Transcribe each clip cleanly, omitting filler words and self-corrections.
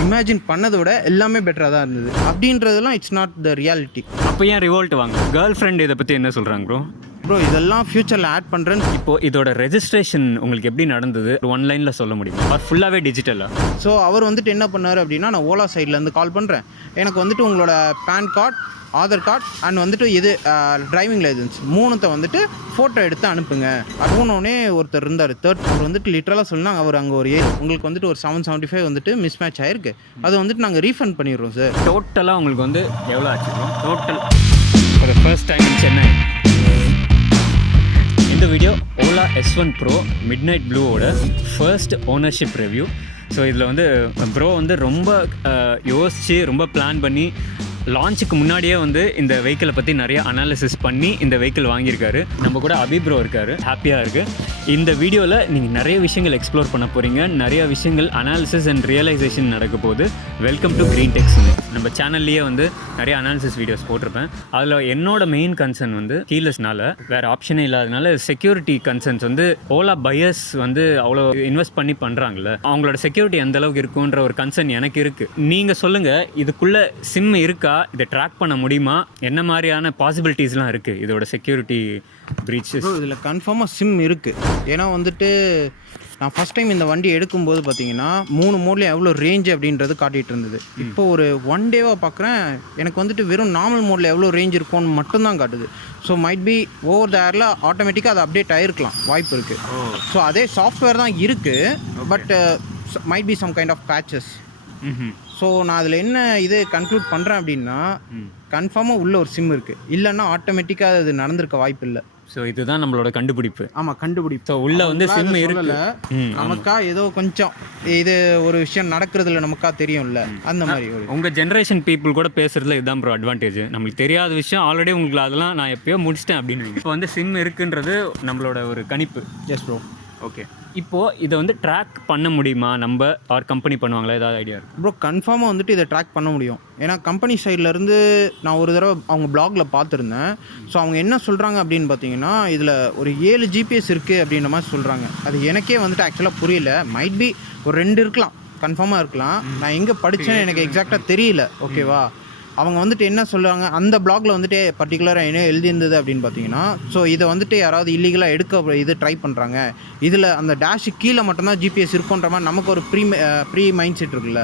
Imagine பண்ணதை விட எல்லாமே பெட்டராக தான் இருந்தது அப்படின்றதெல்லாம் இட்ஸ் நாட் த ரியாலிட்டி. அப்போ ஏன் ரிவோல்ட் வாங்க? கேர்ள் ஃப்ரெண்ட் இதை பற்றி என்ன சொல்கிறாங்க ப்ரோ? இதெல்லாம் ஃபியூச்சரில் ஆட் பண்ணுறேன்னு. இப்போது இதோட ரெஜிஸ்ட்ரேஷன் உங்களுக்கு எப்படி நடந்தது? ஒன்லைனில் சொல்ல முடியுமா? ஆர் ஃபுல்லாகவே டிஜிட்டலாக? ஸோ அவர் வந்துட்டு என்ன பண்ணார் அப்படின்னா, நான் ஓலா சைட்லேருந்து கால் பண்ணுறேன், எனக்கு வந்துட்டு உங்களோட pan card, Aadhaar card and வந்துட்டு இது டிரைவிங் லைசன்ஸ் மூணுத்தை வந்துட்டு ஃபோட்டோ எடுத்து அனுப்புங்க. அனுப்பினோடனே ஒருத்தர் இருந்தார் தேர்ட், அவர் வந்துட்டு லிட்டரலாக சொன்னாங்க, அவர் அங்கே ஒரு உங்களுக்கு வந்துட்டு ஒரு 775 வந்துட்டு மிஸ் மேட்ச் ஆயிருக்கு, அது வந்துட்டு நாங்கள் ரீஃபண்ட் பண்ணிடுறோம் சார். டோட்டலாக உங்களுக்கு வந்து எவ்வளோ ஆச்சு total for the first time in Chennai? இந்த video Ola S1 Pro midnight ப்ளூவோட ஃபர்ஸ்ட் ஓனர்ஷிப் ரிவ்யூ. ஸோ இதில் வந்து ப்ரோ வந்து ரொம்ப யோசித்து ரொம்ப பிளான் பண்ணி லான்ச்சுக்கு முன்னாடியே வந்து இந்த வெஹிக்கிளை பற்றி நிறைய அனாலிசிஸ் பண்ணி இந்த வெஹிக்கிள் வாங்கியிருக்காரு. நம்ம கூட அபி ப்ரோ இருக்கார், ஹாப்பியாக இருக்குது. இந்த வீடியோவில் நீங்கள் நிறைய விஷயங்கள் எக்ஸ்ப்ளோர் பண்ண போகிறீங்க, நிறைய விஷயங்கள் அனாலிசிஸ் அண்ட் ரியலைசேஷன் நடக்க போகுது. வெல்கம் டு க்ரீன் டெக்ஸ். நம்ம சேனல்லையே வந்து நிறைய அனாலிசிஸ் வீடியோஸ் போட்டிருப்பேன். அதில் என்னோட மெயின் கன்சர்ன் வந்து கீலெஸ்னால வேறு ஆப்ஷனே இல்லாதனால செக்யூரிட்டி கன்சர்ன்ஸ் வந்து ஓலா பையர்ஸ் வந்து அவ்வளோ இன்வெஸ்ட் பண்ணி பண்ணுறாங்கல்ல, அவங்களோட செக்யூரிட்டி எந்த அளவுக்கு இருக்குன்ற ஒரு கன்சர்ன் எனக்கு இருக்குது. நீங்கள் சொல்லுங்கள், இதுக்குள்ளே சிம் இருக்கா, இதை ட்ராக் பண்ண முடியுமா, என்ன மாதிரியான பாசிபிலிட்டிஸ்லாம் இருக்குது இதோட செக்யூரிட்டி ப்ரீச்சஸ்? இதில் கன்ஃபார்மாக சிம் இருக்குது. ஏன்னா வந்துட்டு நான் ஃபஸ்ட் டைம் இந்த வண்டி எடுக்கும்போது பார்த்தீங்கன்னா 3 மோட்லேயும் எவ்வளோ ரேஞ்ச் அப்படின்றது காட்டிகிட்டு இருந்தது. இப்போ ஒரு 1 டேவாக பார்க்குறேன், எனக்கு வந்துட்டு வெறும் நார்மல் மோடில் எவ்வளோ ரேஞ்ச் இருக்கும்னு மட்டும்தான் காட்டுது. So might be over the ஏரில் ஆட்டோமேட்டிக்காக அது அப்டேட் ஆகிருக்கலாம், வாய்ப்பு இருக்குது. ஸோ அதே சாஃப்ட்வேர் தான் இருக்குது, but might be some kind of patches. So நான் அதில் என்ன இது கன்க்ளூட் பண்ணுறேன் அப்படின்னா, கன்ஃபார்மாக உள்ள ஒரு சிம் இருக்குது, இல்லைன்னா ஆட்டோமேட்டிக்காக அது நடந்திருக்க வாய்ப்பு இல்லை. ஸோ இதுதான் நம்மளோட கண்டுபிடிப்பு. ஆமாம், கண்டுபிடிப்பு. ஸோ உள்ள வந்து சிம் இருக்குல்ல, நமக்கா ஏதோ கொஞ்சம் இது ஒரு விஷயம் நடக்கிறதுல நமக்கா தெரியும்ல, அந்த மாதிரி. உங்கள் ஜென்ரேஷன் பீப்புள் கூட பேசுறதுல இதுதான் ப்ரோ அட்வான்டேஜ். நம்மளுக்கு தெரியாத விஷயம் ஆல்ரெடி உங்களுக்கு அதெல்லாம் நான் எப்பயோ முடிச்சிட்டேன் அப்படின்னு. இப்போ வந்து சிம் இருக்குன்றது நம்மளோட ஒரு கணிப்பு. S bro. ஓகே, இப்போது இதை வந்து ட்ராக் பண்ண முடியுமா? நம்ம ஆர் கம்பெனி பண்ணுவாங்களா? ஏதாவது ஐடியா இருக்குது ப்ரோ? கன்ஃபார்மாக வந்துட்டு இதை ட்ராக் பண்ண முடியும். ஏன்னா கம்பெனி சைட்லேருந்து நான் ஒரு தடவை அவங்க பிளாகில் பார்த்துருந்தேன். ஸோ அவங்க என்ன சொல்கிறாங்க அப்படின்னு பார்த்தீங்கன்னா, இதில் ஒரு 7 GPS இருக்குது அப்படின்ற மாதிரி சொல்கிறாங்க. அது எனக்கே வந்துட்டு ஆக்சுவலாக புரியல. மைட் பி ஒரு 2 இருக்கலாம், கன்ஃபார்மாக இருக்கலாம். நான் எங்கே படித்தேன்னு எனக்கு எக்ஸாக்டாக தெரியல. ஓகேவா? அவங்க வந்துட்டு என்ன சொல்லுவாங்க, அந்த பிளாகில் வந்துட்டு பர்டிகுலராக என்ன எழுதியிருந்தது அப்படின்னு பார்த்தீங்கன்னா, ஸோ இதை வந்துட்டு யாராவது இல்லீகலாக எடுக்க இது ட்ரை பண்ணுறாங்க, இதில் அந்த டேஷு கீழே மட்டும்தான் GPS இருக்குன்ற மாதிரி நமக்கு ஒரு ப்ரீ மைண்ட் செட் இருக்குல்ல.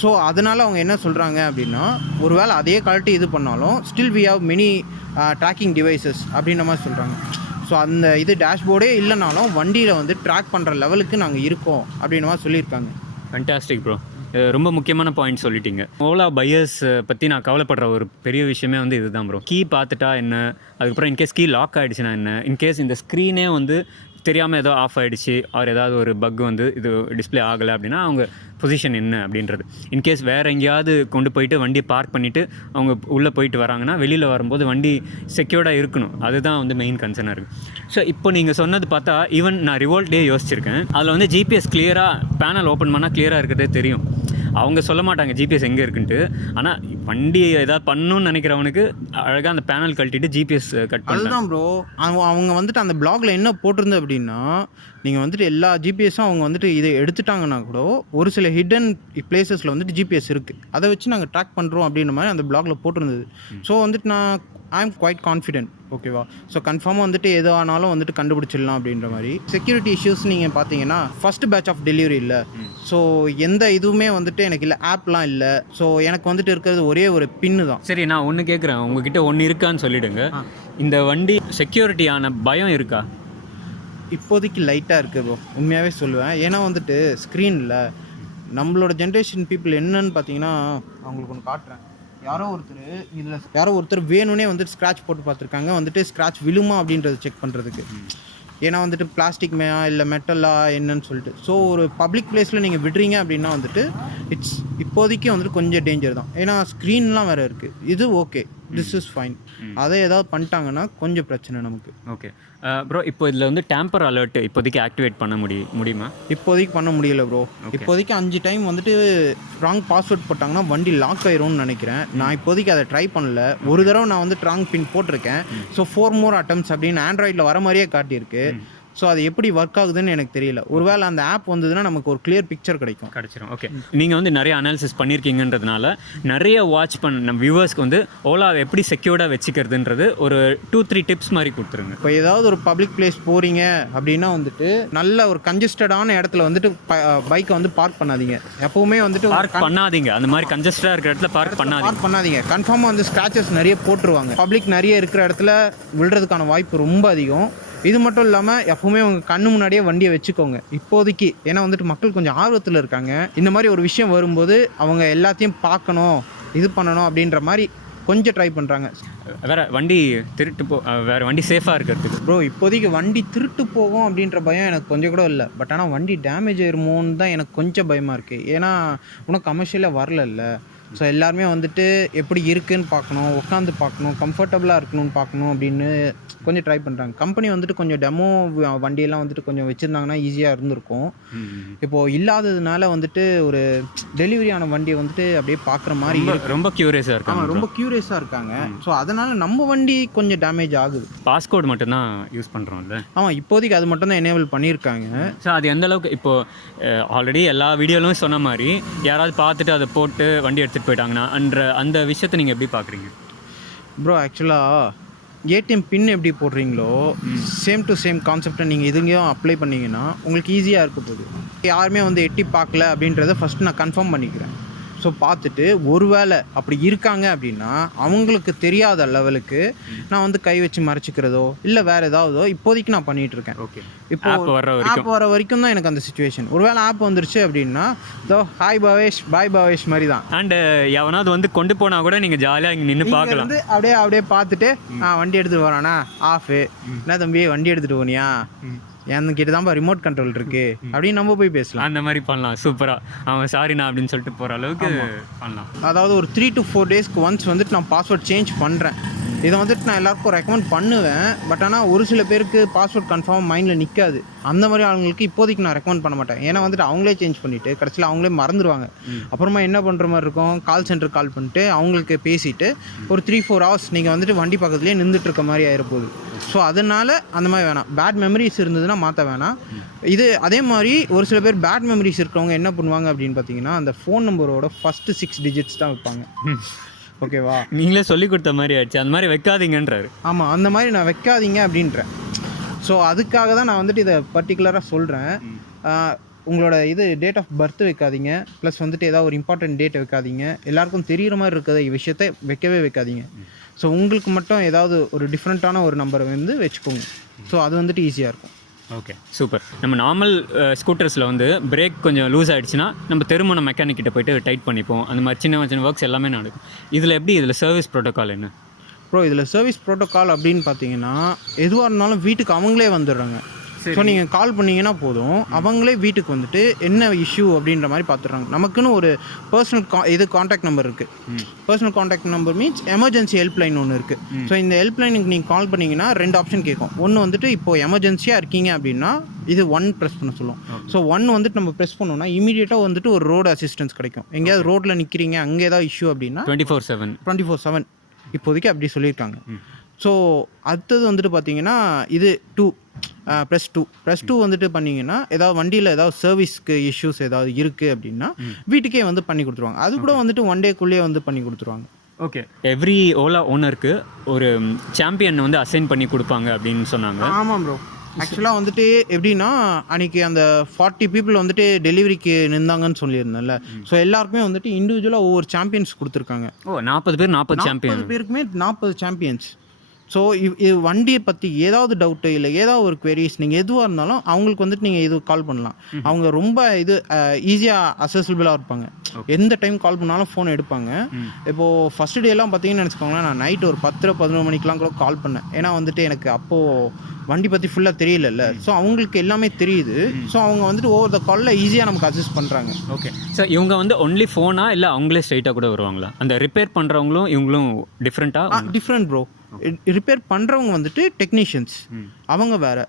ஸோ அதனால் அவங்க என்ன சொல்கிறாங்க அப்படின்னா, ஒரு வேளை அதே குவாலிட்டி இது பண்ணாலும் still we have many tracking devices அப்படின்ற மாதிரி சொல்கிறாங்க. ஸோ அந்த இது டேஷ்போர்டே இல்லைனாலும் வண்டியில் வந்து ட்ராக் பண்ணுற லெவலுக்கு நாங்கள் இருக்கோம் அப்படின்ற மாதிரி சொல்லியிருக்காங்க. ஃபேண்டாஸ்டிக் ப்ரோ, ரொம்ப முக்கியமான பாயிண்ட் சொல்லிட்டீங்க. ஓலா பையர்ஸ் பற்றி நான் கவலைப்படுற ஒரு பெரிய விஷயமே வந்து இதுதான் ப்ரோ. கீ பார்த்துட்டா என்ன, அதுக்கப்புறம் இன்கேஸ் கீ லாக் ஆகிடுச்சுன்னா என்ன, இன்கேஸ் இந்த ஸ்க்ரீனே வந்து தெரியாமல் ஏதோ ஆஃப் ஆகிடுச்சு, அவர் ஏதாவது ஒரு பக் வந்து இது டிஸ்பிளே ஆகலை அப்படின்னா அவங்க பொசிஷன் என்ன அப்படின்றது. இன்கேஸ் வேறு எங்கேயாவது கொண்டு போயிட்டு வண்டியை பார்க் பண்ணிவிட்டு அவங்க உள்ளே போயிட்டு வராங்கன்னா வெளியில் வரும்போது வண்டி செக்யூர்டாக இருக்கணும். அதுதான் வந்து மெயின் கன்சர்னாக இருக்குது. ஸோ இப்போ நீங்கள் சொன்னது பார்த்தா ஈவன் நான் ரிவோல்ட்டே யோசிச்சிருக்கேன். அதில் வந்து GPS கிளியராக பேனல் ஓப்பன் பண்ணால் கிளியராக இருக்கிறதே தெரியும். அவங்க சொல்ல மாட்டாங்க GPS எங்கே இருக்குன்ட்டு. ஆனால் வண்டி ஏதாவது பண்ணணும்னு நினைக்கிறவனுக்கு அழகாக அந்த பேனல் கழட்டிட்டு GPS கட் பண்ணலாம். அதுதான் ப்ரோ, அவங்க வந்துட்டு அந்த பிளாகில் என்ன போட்டிருந்தது அப்படின்னா, நீங்கள் வந்துட்டு எல்லா GPSஸும் அவங்க வந்துட்டு இதை எடுத்துட்டாங்கன்னா கூட ஒரு சில ஹிடன் பிளேசஸில் வந்துட்டு GPS இருக்குது, அதை வச்சு நாங்கள் ட்ராக் பண்ணுறோம் அப்படின்ற மாதிரி அந்த பிளாகில் போட்டிருந்தது. ஸோ வந்துட்டு ஐ எம் குவைட் கான்ஃபிடென்ட். ஓகேவா? ஸோ கன்ஃபார்மாக வந்துட்டு எது ஆனாலும் வந்துட்டு கண்டுபிடிச்சிடலாம் அப்படின்ற மாதிரி. செக்யூரிட்டி இஷ்யூஸ் நீங்கள் பார்த்தீங்கன்னா ஃபஸ்ட் பேட்ச் ஆஃப் டெலிவரி இல்லை. ஸோ எந்த இதுவுமே வந்துட்டு எனக்கு இல்லை, ஆப்லாம் இல்லை. ஸோ எனக்கு வந்துட்டு இருக்கிறது ஒரே ஒரு பின்னு தான். சரி, நான் ஒன்று கேட்குறேன், உங்ககிட்ட ஒன்று இருக்கான்னு சொல்லிவிடுங்க. இந்த வண்டி செக்யூரிட்டியான பயம் இருக்கா? இப்போதைக்கு லைட்டாக இருக்குது ப்ரோ, உண்மையாகவே சொல்லுவேன். ஏன்னா வந்துட்டு ஸ்க்ரீனில் நம்மளோட ஜென்ரேஷன் பீப்புள் என்னன்னு பார்த்தீங்கன்னா, அவங்களுக்கு ஒன்று காட்டுறேன். யாரோ ஒருத்தர் வேணும்னே வந்துட்டு ஸ்க்ராட்ச் போட்டு பார்த்துருக்காங்க, வந்துட்டு ஸ்க்ராட்ச் விழுமா அப்படின்றத செக் பண்ணுறதுக்கு. ஏன்னா வந்துட்டு பிளாஸ்டிக் மேயா இல்லை மெட்டலா என்னன்னு சொல்லிட்டு. ஸோ ஒரு பப்ளிக் பிளேஸில் நீங்கள் விடுறீங்க அப்படின்னா வந்துட்டு இப்போதைக்கு வந்துட்டு கொஞ்சம் டேஞ்சர் தான். ஏன்னா ஸ்க்ரீன்லாம் வேறு இருக்குது. இது ஓகே, திஸ் இஸ் ஃபைன். அதை ஏதாவது பண்ணிட்டாங்கன்னா கொஞ்சம் பிரச்சனை நமக்கு. ஓகே ப்ரோ, இப்போ இதில் வந்து டேம்பர் அலர்ட் இப்போதைக்கு ஆக்டிவேட் பண்ண முடியுமா? இப்போதைக்கு பண்ண முடியல ப்ரோ. இப்போதைக்கு 5 டைம் வந்துட்டு ராங் பாஸ்வேர்ட் போட்டாங்கன்னா வண்டி லாக் ஆயிரும்னு நினைக்கிறேன். நான் இப்போதைக்கு அதை ட்ரை பண்ணல. ஒரு தடவை நான் வந்து ராங் பின் போட்டிருக்கேன். ஸோ 4 more attempts அப்படின்னு ஆண்ட்ராய்டில் வர மாதிரியே காட்டியிருக்கு. ஸோ அது எப்படி ஒர்க் ஆகுதுன்னு எனக்கு தெரியல. ஒருவேளை அந்த ஆப் வந்ததுன்னா நமக்கு ஒரு கிளியர் பிக்சர் கிடைச்சிரும். ஓகே, நீங்கள் வந்து நிறைய அனாலிசிஸ் பண்ணியிருக்கீங்கன்றதுனால நிறைய வாட்ச் பண்ண நம்ம வியூவர்ஸ்க்கு வந்து ஓலாவை எப்படி செக்யூர்டாக வச்சுக்கிறதுன்றது ஒரு 2-3 டிப்ஸ் மாதிரி கொடுத்துருங்க. இப்போ ஏதாவது ஒரு பப்ளிக் பிளேஸ் போகிறீங்க அப்படின்னா வந்துட்டு நல்ல ஒரு கன்ஜஸ்டடான இடத்துல வந்துட்டு பைக்கை வந்து பார்க் பண்ணாதீங்க. எப்போவுமே வந்துட்டு பார்க் பண்ணாதீங்க. அந்த மாதிரி கன்ஜஸ்டடாக இருக்கிற இடத்துல பார்க் பண்ணாதீங்க. கன்ஃபார்மாக வந்து ஸ்க்ராச்சஸ் நிறைய போட்டுருவாங்க. பப்ளிக் நிறைய இருக்கிற இடத்துல விழுறதுக்கான வாய்ப்பு ரொம்ப அதிகம். இது மட்டும் இல்லாமல் எப்போவுமே உங்கள் கண்ணு முன்னாடியே வண்டியை வச்சுக்கோங்க இப்போதைக்கு. ஏன்னா வந்துட்டு மக்கள் கொஞ்சம் ஆர்வத்தில் இருக்காங்க. இந்த மாதிரி ஒரு விஷயம் வரும்போது அவங்க எல்லாத்தையும் பார்க்கணும், இது பண்ணணும் அப்படின்ற மாதிரி கொஞ்சம் ட்ரை பண்ணுறாங்க. வேறு வண்டி வேறு வண்டி சேஃபாக இருக்கிறதுக்கு ப்ரோ இப்போதைக்கு வண்டி திருட்டு போகும் அப்படின்ற பயம் எனக்கு கொஞ்சம் கூட இல்லை. பட் ஆனால் வண்டி டேமேஜ் ஆயிருமோன்னு தான் எனக்கு கொஞ்சம் பயமாக இருக்குது. ஏன்னா இன்னும் கமர்ஷியலாக வரல. ஸோ எல்லாருமே வந்துட்டு எப்படி இருக்குன்னு பார்க்கணும், உட்காந்து பார்க்கணும், கம்ஃபர்டபுளாக இருக்கணும்னு பார்க்கணும் அப்படின்னு கொஞ்சம் ட்ரை பண்ணுறாங்க. கம்பெனி வந்துட்டு கொஞ்சம் டெமோ வண்டியெல்லாம் வந்துட்டு கொஞ்சம் வச்சுருந்தாங்கன்னா ஈஸியாக இருந்திருக்கும். இப்போது இல்லாததுனால வந்துட்டு ஒரு டெலிவரி ஆன வண்டியை வந்துட்டு அப்படியே பார்க்குற மாதிரி ரொம்ப க்யூரியஸாக இருக்காங்க. ரொம்ப க்யூரியஸாக இருக்காங்க. ஸோ அதனால் நம்ம வண்டி கொஞ்சம் டேமேஜ் ஆகுது. பாஸ்கோட் மட்டும்தான் யூஸ் பண்ணுறோம்ல. ஆமாம், இப்போதைக்கு அது மட்டும் தான் எனேபிள் பண்ணியிருக்காங்க. ஸோ அது எந்த அளவுக்கு இப்போது ஆல்ரெடி எல்லா வீடியோலையும் சொன்ன மாதிரி யாராவது பார்த்துட்டு அதை போட்டு வண்டி எடுத்துகிட்டு போயிட்டாங்கன்னா அந்த விஷயத்தை நீங்கள் எப்படி பார்க்குறீங்க? ப்ரோ ஆக்சுவலாக ஏடிஎம் பின் எப்படி போடுறீங்களோ சேம் டு சேம் கான்செப்டை நீங்கள் இதுங்கேயும் அப்ளை பண்ணிங்கன்னா உங்களுக்கு ஈஸியாக இருக்க போகுது. யாருமே வந்து எட்டி பார்க்கல அப்படின்றத ஃபஸ்ட்டு நான் கன்ஃபார்ம் பண்ணிக்கிறேன். ஸோ பார்த்துட்டு ஒருவேளை அப்படி இருக்காங்க அப்படின்னா அவங்களுக்கு தெரியாத லெவலுக்கு நான் வந்து கை வச்சு மறைச்சிக்கிறதோ இல்லை வேறு ஏதாவதோ இப்போதைக்கு நான் பண்ணிகிட்ருக்கேன். ஓகே, இப்போ ஆப் வர வரைக்கும் தான் எனக்கு அந்த சுச்சுவேஷன். ஒருவேளை ஆப் வந்துருச்சு அப்படின்னா ஹாய் பவேஷ் பாய் பவேஷ் மாதிரி தான். அண்டு எவனாவது வந்து கொண்டு போனால் கூட நீங்கள் ஜாலியாக இங்கே நின்று பார்க்கலாம். வந்து அப்படியே பார்த்துட்டு வண்டி எடுத்துகிட்டு வரானா ஆஃபு, என்ன தம்பி வண்டி எடுத்துகிட்டு போனியா, என்கிட்ட தான்ப்பா ரிமோட் கண்ட்ரோல் இருக்கு அப்படின்னு நம்ம போய் பேசலாம். அந்த மாதிரி பண்ணலாம். சூப்பராக அவன் சாரிண்ணா அப்படின்னு சொல்லிட்டு போகிற அளவுக்கு பண்ணலாம். அதாவது ஒரு 3 to 4 டேஸ்க்கு ஒன்ஸ் வந்துட்டு நான் பாஸ்வேர்ட் சேஞ்ச் பண்ணுறேன். இதை வந்துட்டு நான் எல்லாருக்கும் ரெக்கமெண்ட் பண்ணுவேன். பட் ஆனால் ஒரு சில பேருக்கு பாஸ்வேர்ட் கன்ஃபார்ம் மைண்டில் நிற்காது. அந்த மாதிரி ஆளுங்களுக்கு இப்போதைக்கு நான் ரெக்கமெண்ட் பண்ண மாட்டேன். ஏன்னா வந்துட்டு அவங்களே சேஞ்ச் பண்ணிவிட்டு கடைசியில் அவங்களே மறந்துடுவாங்க. அப்புறமா என்ன பண்ணுற மாதிரி இருக்கும், கால் சென்டர் கால் பண்ணிட்டு அவங்களுக்கு பேசிவிட்டு ஒரு 3-4 ஹவர்ஸ் நீங்கள் வந்துட்டு வண்டி பக்கத்துலேயே நின்றுட்டு இருக்க மாதிரி ஆகிருப்போகுது. ஸோ அதனால் அந்த மாதிரி வேணாம். பேட் மெமரிஸ் இருந்ததுன்னா மாற்ற வேணாம். இது அதே மாதிரி ஒரு சில பேர் பேட் மெமரிஸ் இருக்கிறவங்க என்ன பண்ணுவாங்க அப்படின்னு பார்த்தீங்கன்னா அந்த ஃபோன் நம்பரோட ஃபஸ்ட்டு 6 டிஜிட்ஸ் தான் வைப்பாங்க. ஓகேவா, நீங்களே சொல்லி கொடுத்த மாதிரி ஆச்சு. அந்த மாதிரி வைக்காதீங்கன்றாரு. ஆமாம், அந்த மாதிரி நான் வைக்காதீங்க அப்படின்றேன். ஸோ அதுக்காக தான் நான் வந்துட்டு இதை பர்டிகுலராக சொல்கிறேன். உங்களோட டேட் ஆஃப் பர்த் வைக்காதீங்க. ப்ளஸ் வந்துட்டு ஏதாவது ஒரு இம்பார்ட்டன்ட் டேட்டை வைக்காதீங்க. எல்லாருக்கும் தெரிகிற மாதிரி இருக்கிற விஷயத்தை வைக்கவே வைக்காதீங்க. ஸோ உங்களுக்கு மட்டும் ஏதாவது ஒரு டிஃப்ரெண்ட்டான ஒரு நம்பரை வந்து வச்சுக்கோங்க. ஸோ அது வந்துட்டு ஈஸியாக இருக்கும். Okay, super. நம்ம நார்மல் ஸ்கூட்டர்ஸில் வந்து பிரேக் கொஞ்சம் லூஸ் ஆகிடுச்சுன்னா நம்ம திரும்ப மெக்கானிக் கிட்ட போய்ட்டு டைட் பண்ணிப்போம். அந்த மாதிரி சின்ன ஒர்க்ஸ் எல்லாமே நடக்கும். இதில் சர்வீஸ் ப்ரோட்டோக்கால் என்ன ப்ரோ? இதில் சர்வீஸ் ப்ரோட்டோக்கால் அப்படின்னு பார்த்தீங்கன்னா எதுவாக இருந்தாலும் வீட்டுக்கு அவங்களே வந்துடுறாங்க. ஸோ நீங்கள் கால் பண்ணிங்கன்னா போதும், அவங்களே வீட்டுக்கு வந்துட்டு என்ன இஷ்யூ அப்படின்ற மாதிரி பார்த்துடுறாங்க. நமக்குன்னு ஒரு பர்சனல் காண்டாக்ட் நம்பர் இருக்குது. Personal contact number means emergency helpline ஒன்று இருக்குது. ஸோ இந்த ஹெல்ப்லைனுக்கு நீங்கள் கால் பண்ணிங்கன்னா 2 ஆப்ஷன் கேட்கும். ஒன்று வந்துட்டு இப்போது எமர்ஜென்சியாக இருக்கீங்க அப்படின்னா இது 1 ப்ரெஸ் பண்ண சொல்லுவோம். ஸோ 1 வந்துட்டு நம்ம ப்ரெஸ் பண்ணோம்னா இமீடியட்டாக வந்துட்டு ஒரு ரோடு அசிஸ்டன்ஸ் கிடைக்கும். எங்கேயாவது ரோட்டில் நிற்கிறீங்க, அங்கே ஏதாவது இஷ்யூ அப்படின்னா 24/7 இப்போதைக்கு அப்படி சொல்லியிருக்காங்க. ஸோ அடுத்தது வந்துட்டு பார்த்தீங்கன்னா இது 2 ப்ளஸ் 2 வந்துட்டு பண்ணிங்கன்னா ஏதாவது வண்டியில் ஏதாவது சர்வீஸ்க்கு இஷ்யூஸ் ஏதாவது இருக்குது அப்படின்னா வீட்டுக்கே வந்து பண்ணி கொடுத்துருவாங்க. அது கூட வந்துட்டு 1 டேக்குள்ளேயே வந்து பண்ணி கொடுத்துருவாங்க. ஓகே, எவ்ரி ஓலா ஓனருக்கு ஒரு சாம்பியன் வந்து அசைன் பண்ணி கொடுப்பாங்க அப்படின்னு சொன்னாங்க. ஆமாம் ப்ரோ. ஆக்சுவலாக வந்துட்டு எப்படின்னா அன்றைக்கி அந்த 40 பீப்புள் வந்துட்டு டெலிவரிக்கு நின்றாங்கன்னு சொல்லியிருந்தேன்ல. ஸோ எல்லாருக்குமே வந்துட்டு இண்டிவிஜுவலாக ஒவ்வொரு சாம்பியன்ஸ் கொடுத்துருக்காங்க. 40 பேருக்குமே 40 சாம்பியன்ஸ். ஸோ இது வண்டியை பற்றி ஏதாவது டவுட்டு இல்லை ஏதாவது ஒரு குவெரிஸ் நீங்கள் எதுவாக இருந்தாலும் அவங்களுக்கு வந்துட்டு நீங்கள் இது கால் பண்ணலாம். அவங்க ரொம்ப ஈஸியாக அசஸபிளாக இருப்பாங்க. எந்த டைம் கால் பண்ணாலும் ஃபோன் எடுப்பாங்க. இப்போது ஃபஸ்ட் டேலாம் பார்த்தீங்கன்னு நினச்சிக்கோங்களேன், நான் நைட் ஒரு 10-11 மணிக்கெலாம் கூட கால் பண்ணேன். ஏன்னா வந்துட்டு எனக்கு அப்போது வண்டி பற்றி ஃபுல்லாக தெரியல. ஸோ அவங்களுக்கு எல்லாமே தெரியுது. ஸோ அவங்க வந்துட்டு ஓவர் த காலில் ஈஸியாக நமக்கு அசிஸ்ட் பண்ணுறாங்க. ஓகே, ஸோ இவங்க வந்து ஒன்லி ஃபோனா இல்லை அவங்களே ஸ்ட்ரைட்டாக கூட வருவாங்களா? அந்த ரிப்பேர் பண்ணுறவங்களும் இவங்களும் டிஃப்ரெண்ட் ப்ரோ. ரிப்பேர் பண்ணுறவங்க வந்துட்டு டெக்னீஷியன்ஸ், அவங்க வேறு.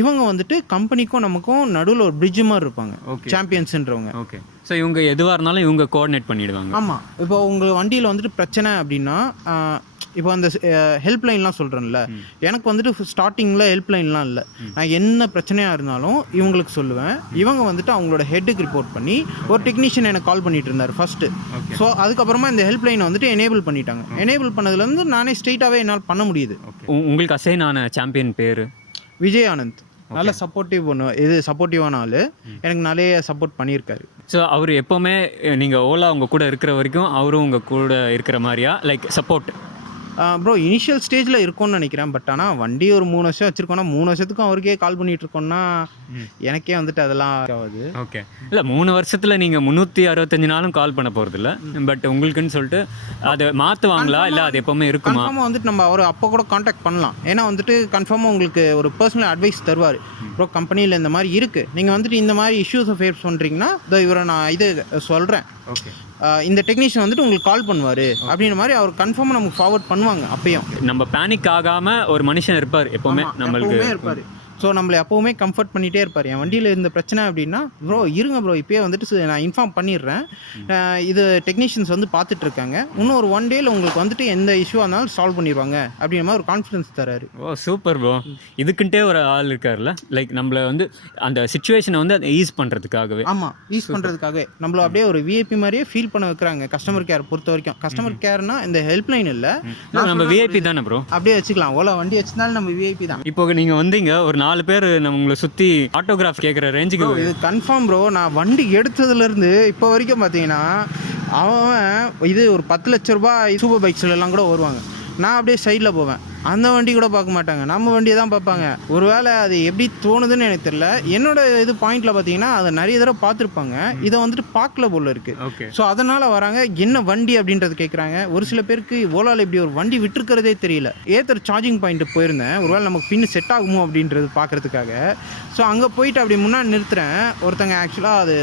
இவங்க வந்துட்டு கம்பெனிக்கும் நமக்கும் நடுவில் ஒரு பிரிட்ஜ் மாதிரி இருப்பாங்க, சாம்பியன்ஸ்ன்றவங்க. ஓகே, ஸோ இவங்க எதுவாக இருந்தாலும் இவங்க கோஆர்டினேட் பண்ணிவிடுவாங்க. ஆமாம். இப்போ உங்கள் வண்டியில் வந்துட்டு பிரச்சனை அப்படின்னா இப்போ அந்த ஹெல்ப்லைன்லாம் சொல்கிறேன்ல, எனக்கு வந்துட்டு ஸ்டார்டிங்கில் ஹெல்ப்லைன்லாம் இல்லை. நான் என்ன பிரச்சனையாக இருந்தாலும் இவங்களுக்கு சொல்லுவேன். இவங்க வந்துட்டு அவங்களோட ஹெட்டுக்கு ரிப்போர்ட் பண்ணி ஒரு டெக்னீஷியன் எனக்கு கால் பண்ணிட்டு இருந்தார் ஃபஸ்ட்டு. ஸோ அதுக்கப்புறமா இந்த ஹெல்ப்லைனை வந்துட்டு எனேபிள் பண்ணிட்டாங்க. எனேபிள் பண்ணதுலேருந்து நானே ஸ்ட்ரெயிட்டாகவே என்னால் பண்ண முடியுது. உங்களுக்கு அசைன் ஆன சாம்பியன் பேர் விஜய் ஆனந்த். நல்ல சப்போர்ட்டிவான ஆள். எனக்கு நிறைய சப்போர்ட் பண்ணியிருக்காரு. ஸோ அவர் எப்போவுமே நீங்கள் ஓலா உங்கள் கூட இருக்கிற வரைக்கும் அவரும் உங்கள் கூட இருக்கிற மாதிரியா, லைக் சப்போர்ட்? ப்ரோ இனிஷியல் ஸ்டேஜில் இருக்கும்னு நினைக்கிறேன். பட் ஆனால் வண்டி ஒரு 3 வருஷம் வச்சுருக்கோன்னா 3 வருஷத்துக்கும் அவருக்கே கால் பண்ணிகிட்டு இருக்கோன்னா எனக்கே வந்துட்டு அதெல்லாம் ஆகாது. ஓகே. இல்லை 3 வருஷத்தில் நீங்கள் 365 நாளும் கால் பண்ண போகிறது இல்லை. பட் உங்களுக்குன்னு சொல்லிட்டு அதை மாற்றுவாங்களா இல்லை அது எப்போவுமே இருக்குமா? கன்ஃபார்மாக வந்துட்டு நம்ம அவர் அப்போ கூட காண்டாக்ட் பண்ணலாம். ஏன்னா வந்துட்டு கன்ஃபார்மாக உங்களுக்கு ஒரு பர்சனல் அட்வைஸ் தருவார். ப்ரோ கம்பெனியில் இந்த மாதிரி இருக்குது, நீங்கள் வந்துட்டு இந்த மாதிரி இஷ்யூஸை ஃபேஸ் பண்ணுறீங்கன்னா இவரை நான் இது சொல்கிறேன், ஓகே இந்த டெக்னீஷியன் வந்துட்டு உங்களுக்கு கால் பண்ணுவார் அப்படின்ற மாதிரி அவர் கன்ஃபார்மாக நமக்கு ஃபார்வர்ட் பண்ணுவாங்க. அப்பயும் நம்ம பேனிக் ஆகாமல் ஒரு மனுஷன் இருப்பார் எப்போவுமே நம்மளுக்கு இருப்பார். ஸோ நம்மளை எப்போவுமே கம்ஃபர்ட் பண்ணிகிட்டே இருப்பார். என் வண்டியில் இருந்த பிரச்சனை அப்படின்னா ப்ரோ இருங்க ப்ரோ இப்போயே வந்துட்டு நான் இன்ஃபார்ம் பண்ணிடுறேன், இது டெக்னீஷியன்ஸ் வந்து பார்த்துட்ருக்காங்க, இன்னும் ஒரு 1 டேயில் உங்களுக்கு வந்துட்டு எந்த இஷ்யூவாக இருந்தாலும் சால்வ் பண்ணிடுவாங்க அப்படின்ற மாதிரி ஒரு கான்ஃபிடன்ஸ் தராரு. ஓ சூப்பர் ப்ரோ. இதுக்குன்ட்டே ஒரு ஆள் இருக்கார்ல, லைக் நம்மளை வந்து அந்த சிச்சுவேஷனை வந்து அதை ஈஸ் பண்ணுறதுக்காகவே. ஆமாம், ஈஸ் பண்ணுறதுக்காகவே நம்மள அப்படியே ஒரு விஐபி மாதிரியே ஃபீல் பண்ண வைக்கிறாங்க. கஸ்டமர் கேர் பொறுத்த வரைக்கும் கஸ்டமர் கேர்னா இந்த ஹெல்ப்லைன் இல்லை, நம்ம விஐபி தானே ப்ரோ, அப்படியே வச்சுக்கலாம். ஓலா வண்டி வச்சுருந்தாலும் நம்ம விஐபி தான். இப்போ நீங்கள் வந்தீங்க ஒரு 4 பேர் நம்மளை சுற்றி ஆட்டோகிராஃப் கேட்குற ரேஞ்சுக்கு. இது கன்ஃபார்ம் ப்ரோ. நான் வண்டி எடுத்ததுலேருந்து இப்போ வரைக்கும் பார்த்தீங்கன்னா அவன் இது ஒரு 10 லட்ச ரூபாய் சூப்பர் பைக்ஸ்லாம் கூட வருவாங்க. நான் அப்படியே சைடில் போவேன், அந்த வண்டி கூட பார்க்க மாட்டாங்க, நம்ம வண்டியை தான் பார்ப்பாங்க. ஒருவேளை அது எப்படி தோணுதுன்னு எனக்கு தெரியல. என்னோட இது பாயிண்டில் பார்த்தீங்கன்னா அதை நிறைய தடவை பார்த்துருப்பாங்க, இதை வந்துட்டு பார்க்கல போல இருக்குது. ஓகே. ஸோ அதனால் வராங்க, என்ன வண்டி அப்படின்றது கேட்குறாங்க. ஒரு சில பேருக்கு ஓலாவில் இப்படி ஒரு வண்டி விட்டுருக்கிறதே தெரியல. ஏத்தர் சார்ஜிங் பாயிண்ட் போயிருந்தேன், ஒருவேளை நமக்கு பின்னு செட் ஆகுமோ அப்படின்றது பார்க்குறதுக்காக. ஸோ அங்கே போயிட்டு அப்படி முன்னாடி நிறுத்துகிறேன். ஒருத்தங்க ஆக்சுவலாக அது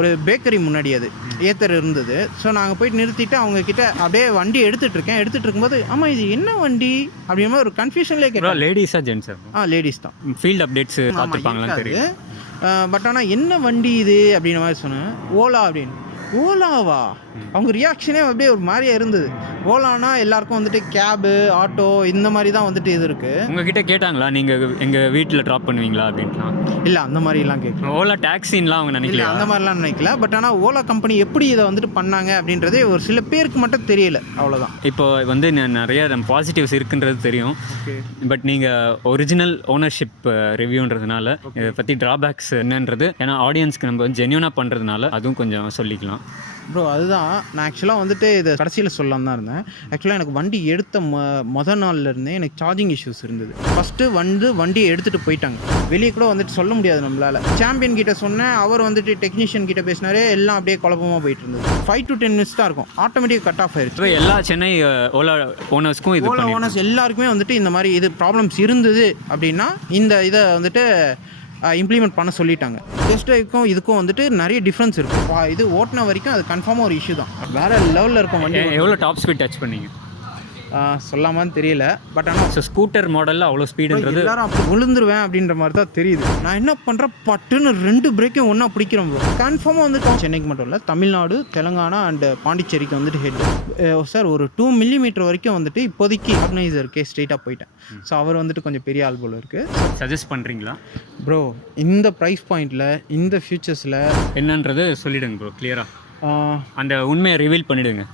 ஒரு பேக்கரி முன்னாடி அது ஏத்தர் இருந்தது. ஸோ நாங்கள் போயிட்டு நிறுத்திட்டு அவங்கக்கிட்ட அப்படியே வண்டி எடுத்துகிட்டு இருக்கும்போது ஆமாம் இது என்ன வண்டி அப்படின்ற ஒரு கன்ஃபியூஷன்லேயே கேட்குறோம். லேடிஸா ஜென்ஸா? லேடிஸ் தான். ஃபீல்ட் அப்டேட்ஸ் பார்த்துருப்பாங்களான்னு தெரியும். பட் ஆனால் என்ன வண்டி இது அப்படின்ற மாதிரி சொன்னேன். ஓலா அப்படின்னு. ஓலாவா? அவங்க ரியாக்ஷனே அப்படியே ஒரு மாதிரியா இருந்தது. ஓலானா எல்லாருக்கும் வந்துட்டு கேபு ஆட்டோ இந்த மாதிரி தான் வந்துட்டு இது இருக்குது. உங்ககிட்ட கேட்டாங்களா நீங்கள் எங்கள் வீட்டில் ட்ராப் பண்ணுவீங்களா அப்படின்ட்டுலாம்? இல்லை அந்த மாதிரிலாம் கேட்கல. ஓலா டாக்ஸின்லாம் அவங்க நினைக்கல, அந்த மாதிரிலாம் நினைக்கல. பட் ஆனால் ஓலா கம்பெனி எப்படி இதை வந்துட்டு பண்ணாங்க அப்படின்றதே ஒரு சில பேருக்கு மட்டும் தெரியல, அவ்வளோதான். இப்போ வந்து நிறைய பாசிட்டிவ்ஸ் இருக்குன்றது தெரியும். பட் நீங்கள் ஒரிஜினல் ஓனர்ஷிப் ரிவ்யூன்றதுனால இதை பற்றி ட்ராபேக்ஸ் என்னன்றது, ஏன்னா ஆடியன்ஸ்க்கு நம்ம ஜென்யூனாக பண்ணுறதுனால அதுவும் கொஞ்சம் சொல்லிக்கலாம். ப்ரோ அதுதான் நான் ஆக்சுவலாக வந்துட்டு இதை கடைசியில் சொல்லலாம் தான் இருந்தேன். ஆக்சுவலாக எனக்கு வண்டி எடுத்த மொதல் நாள்லேருந்தே எனக்கு சார்ஜிங் இஷ்யூஸ் இருந்தது. ஃபஸ்ட்டு வண்டியை எடுத்துகிட்டு போயிட்டாங்க. வெளியே கூட வந்துட்டு சொல்ல முடியாது நம்மளால். சாம்பியன் கிட்ட சொன்னேன், அவர் வந்துட்டு டெக்னீஷியன் கிட்ட பேசினாரே, எல்லாம் அப்படியே குழப்பமாக போயிட்டு இருந்தது. 5 to 10 minutes தான் இருக்கும், ஆட்டோமேட்டிக் கட் ஆஃப் ஆயிடுச்சு. எல்லா சென்னை ஓலா ஓனர்ஸ்க்கும் இது ஓலா ஓனர்ஸ் எல்லாருக்குமே வந்துட்டு இந்த மாதிரி இது ப்ராப்ளம்ஸ் இருந்தது அப்படின்னா இந்த இதை வந்துட்டு இம்ப்ளிமெண்ட் பண்ண சொல்லிட்டாங்க. டெஸ்ட் ட்ரைவுக்கும் இதுக்கும் வந்துட்டு நிறைய டிஃப்ரென்ஸ் இருக்குது. இது ஓட்டின வரைக்கும் அது கன்ஃபார்மாக ஒரு இஷ்யூ தான். வேறு லெவலில் இருக்கும் வண்டி. எவ்வளோ டாப் ஸ்பீட் டச் பண்ணீங்க? சொல்லாமான்னு தெரியல. பட் ஆனால் ஸ்கூட்டர் மாடலில் அவ்வளோ ஸ்பீடுன்றது எல்லாரும் அப்படி விழுந்துருவேன் அப்படின்ற மாதிரி தான் தெரியுது. நான் என்ன பண்ணுறேன், பட்டுன்னு 2 பிரேக்கையும் ஒன்றா பிடிக்கிறோம். கன்ஃபார்மாக வந்து சென்னைக்கு மட்டும் இல்லை, தமிழ்நாடு, தெலுங்கானா அண்ட் பாண்டிச்சேரிக்கு வந்துட்டு ஹெட் சார் ஒரு 2 மில்லிமீட்டர் வரைக்கும் வந்துட்டு இப்போதைக்கு ஆர்கனைசருக்கே ஸ்ட்ரெயிட்டாக போயிட்டேன். ஸோ அவர் வந்துட்டு கொஞ்சம் பெரிய ஆள் போல இருக்குது. சஜஸ்ட் பண்ணுறீங்களா ப்ரோ? இந்த ப்ரைஸ் பாயிண்டில் இந்த ஃபியூச்சர்ஸில் என்னன்றது சொல்லிவிடுங்க ப்ரோ, கிளியராக அந்த உண்மையை ரிவீல் பண்ணிவிடுங்க.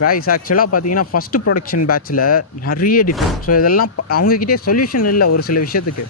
ப்ரைஸ் ஆக்சுவலாக பார்த்தீங்கன்னா ஃபஸ்ட்டு ப்ரொடக்ஷன் பேட்சில் நிறைய டிஃப்ரெண்ட். ஸோ இதெல்லாம் அவங்கக்கிட்டே சொல்யூஷன் இல்லை ஒரு சில விஷயத்துக்கு.